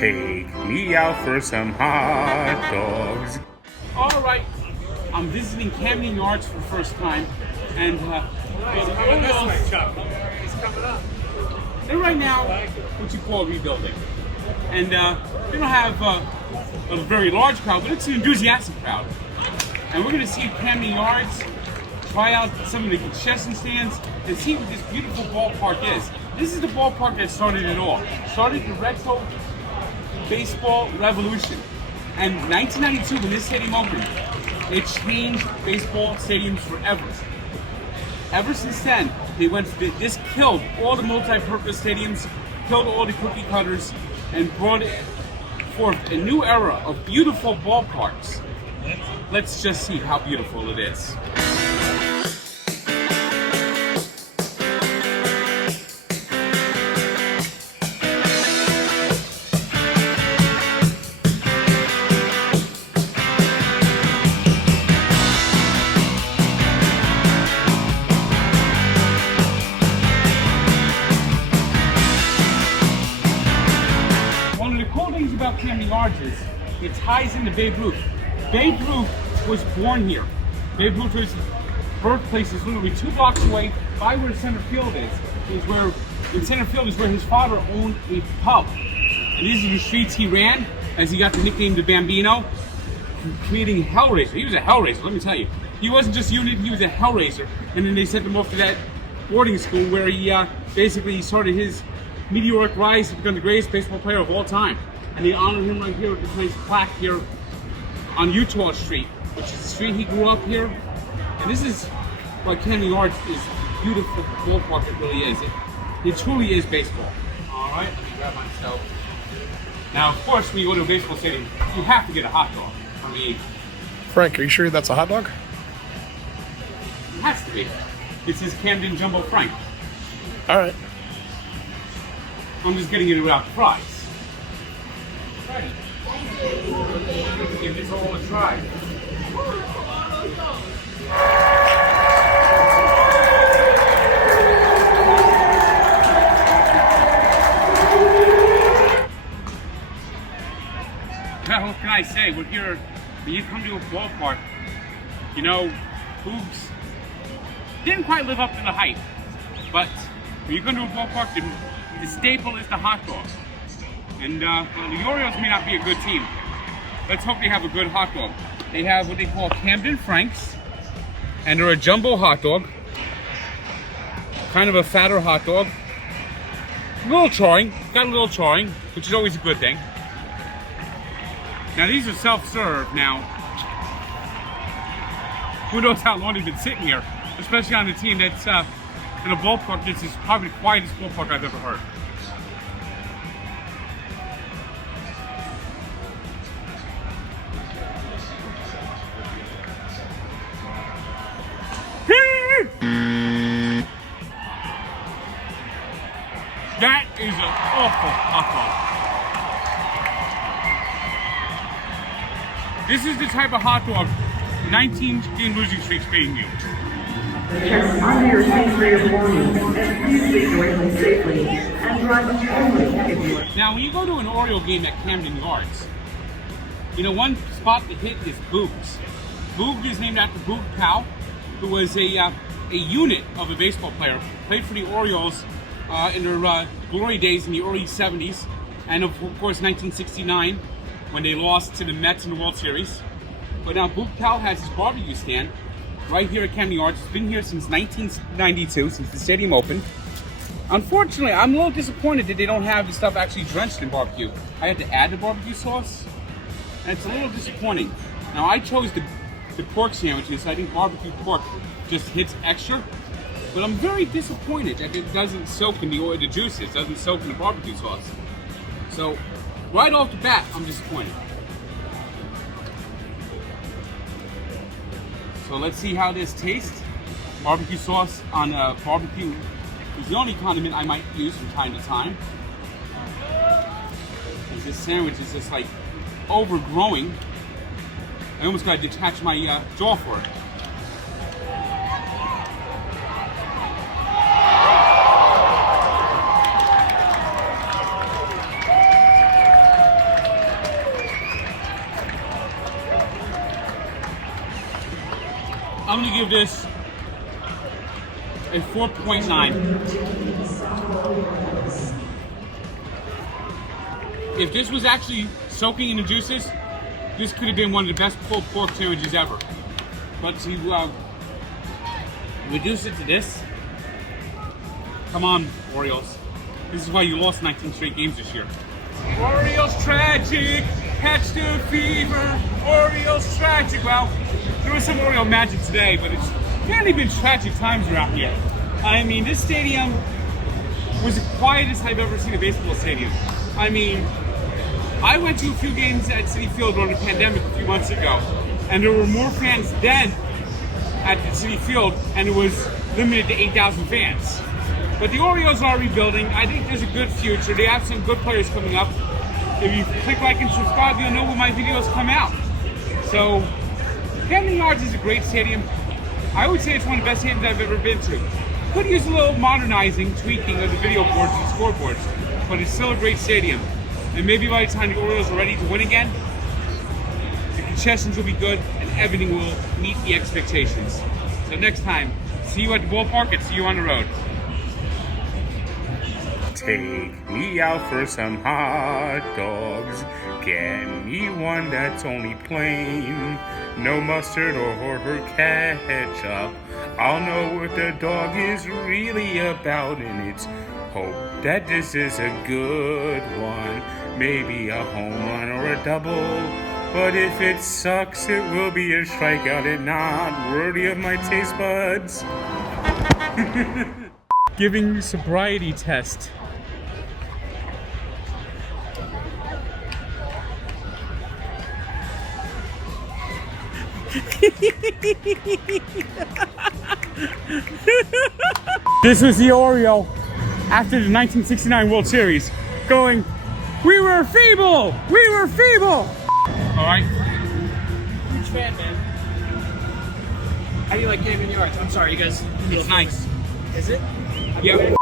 Take me out for some hot dogs. All right, I'm visiting Camden Yards for the first time, and they're right now what you call rebuilding, and they don't have a very large crowd, but it's an enthusiastic crowd. And we're going to see Camden Yards, try out some of the concession stands, and see what this beautiful ballpark is. This is the ballpark that started it all. Started the retro baseball revolution. And 1992, when this stadium opened, it changed baseball stadiums forever. Ever since then, this killed all the multi-purpose stadiums, killed all the cookie cutters, and brought forth a new era of beautiful ballparks. Let's just see how beautiful it is. About Camden Yards is it ties into Babe Ruth. Babe Ruth was born here. Babe Ruth's birthplace is literally 2 blocks away by where center field is. In center field is where his father owned a pub. And these are the streets he ran, as he got the nickname the Bambino, creating Hellraiser. He was a Hellraiser, let me tell you. He wasn't just unit, he was a Hellraiser. And then they sent him off to that boarding school where he basically started his meteoric rise to become the greatest baseball player of all time. And they honor him right here with this nice plaque here on Utah Street, which is the street he grew up here. And this is what Camden Yards is, beautiful ballpark it really is. It truly is baseball. All right, let me grab myself. Now, of course, when you go to a baseball stadium, you have to get a hot dog. I mean, Frank, are you sure that's a hot dog? It has to be. This is Camden Jumbo Frank. All right. I'm just getting it without the fries. Give this all a try. Well, what can I say? When you come to a ballpark, you know, Boogs didn't quite live up to the hype. But when you come to a ballpark, the staple is the hot dog. And well, the Orioles may not be a good team. Let's hope they have a good hot dog. They have what they call Camden Franks, and they're a jumbo hot dog. Kind of a fatter hot dog. A little charring, got a little charring, which is always a good thing. Now these are self-serve now. Who knows how long they've been sitting here, especially on a team that's in a ballpark that's probably the quietest ballpark I've ever heard. That is an awful hot dog. This is the type of hot dog 19-game losing streaks being you. Test under your sensory of warning, and please leave away home safely, and drive only if you are. Now, when you go to an Oriole game at Camden Yards, you know, one spot to hit is Boog's. Boog is named after Boog Powell, who was a unit of a baseball player, played for the Orioles in their glory days in the early 70s, and of course 1969 when they lost to the Mets in the World Series. But now Boog Powell has his barbecue stand right here at Camden Yards. It's been here since 1992, since the stadium opened. Unfortunately, I'm a little disappointed that they don't have the stuff actually drenched in barbecue. I had to add the barbecue sauce, and it's a little disappointing. Now I chose the pork sandwiches. I think barbecue pork just hits extra. But I'm very disappointed that it doesn't soak in the oil, the juices, doesn't soak in the barbecue sauce. So, right off the bat, I'm disappointed. So let's see how this tastes. Barbecue sauce on barbecue is the only condiment I might use from time to time. As this sandwich is just like overgrowing. I almost got to detach my jaw for it. I'm gonna give this a 4.9. If this was actually soaking in the juices, this could have been one of the best pulled pork sandwiches ever. But to reduce it to this, come on, Orioles. This is why you lost 19 straight games this year. Orioles tragic, catch the fever. Orioles tragic. Well, there was some Oriole magic today, but it's apparently been tragic times around here. I mean, this stadium was the quietest I've ever seen a baseball stadium. I mean, I went to a few games at Citi Field during the pandemic a few months ago, and there were more fans then at the Citi Field, and it was limited to 8,000 fans. But the Orioles are rebuilding. I think there's a good future. They have some good players coming up. If you click like and subscribe, you'll know when my videos come out. So, Camden Yards is a great stadium. I would say it's one of the best stadiums I've ever been to. Could use a little modernizing, tweaking of the video boards and scoreboards, but it's still a great stadium. And maybe by the time the Orioles are ready to win again, the concessions will be good and everything will meet the expectations. So next time, see you at the ballpark and see you on the road. Take me out for some hot dogs. Get me one that's only plain. No mustard or ketchup. I'll know what the dog is really about, and it's hope that this is a good one. Maybe a home run or a double. But if it sucks, it will be a strikeout and not worthy of my taste buds. Giving sobriety test. This was the Oriole after the 1969 World Series going, "We were feeble! We were feeble!" Alright. Huge fan, man. How do you like Camden Yards? I'm sorry, you guys. It's nice. Is it? Yep.